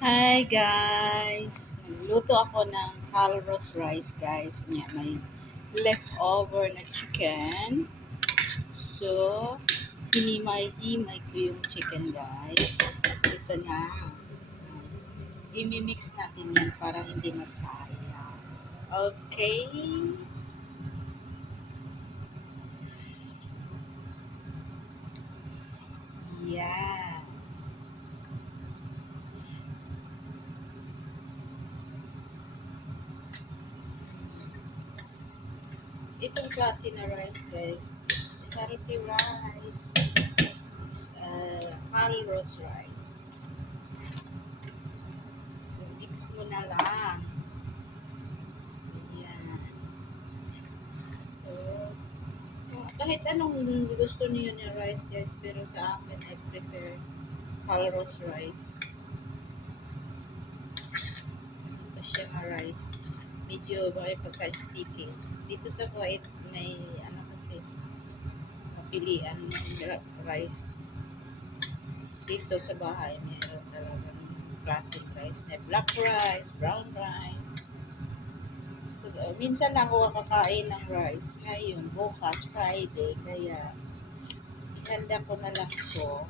Hi guys! Nagluto ako ng calros rice guys. May leftover na chicken. So, hinimay-himay ko yung chicken guys. Ito na. Imimix natin yan para hindi masayang. Okay? Yan. Itong klase na rice guys, it's healthy rice. It's calros rice. So, mix mo na lang. Yan. So, kahit anong gusto niyo na rice guys, pero sa akin, I prefer calros rice. Ito siya na rice. Medyo may pagka-sticky. Dito sa Kuwait, may ano kasi, kapilian ng rice. Dito sa bahay, mayroon talagang classic rice na black rice, brown rice. Minsan ako kakain ng rice. Ngayon, bukas, Friday, kaya ihanda ko na lang to.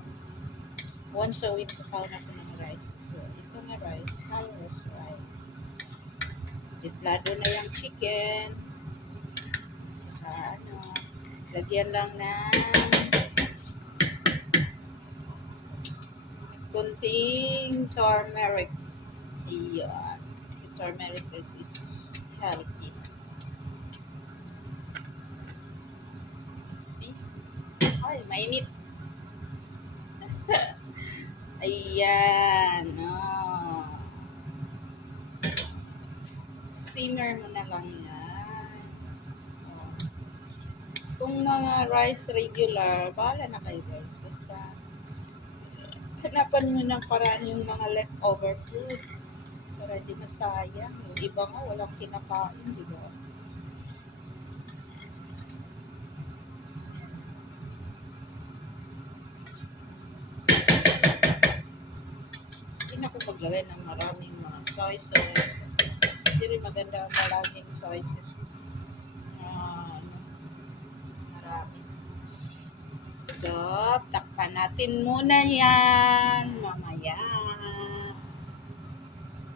Once a week, kakain ako ng rice. So, ito na rice, calros rice. Tiplado na yung chicken. Tsaka, lagyan lang ng kunting turmeric. Iyan. Si turmeric is healthy. See? Ay, mainit. Ayan. Oh. Simmer mo na lang yan. Oh. Kung mga rice regular, bahala na kayo guys. Basta, hanapan mo ng paraan yung mga leftover food. Para di masayang. Yung iba nga walang kinakain, di ba? Hindi na ako maglagay ng maraming mga soy sauce. Kasi hindi rin maganda ang maraming soy sauce. Marami. So, takpan natin muna yan.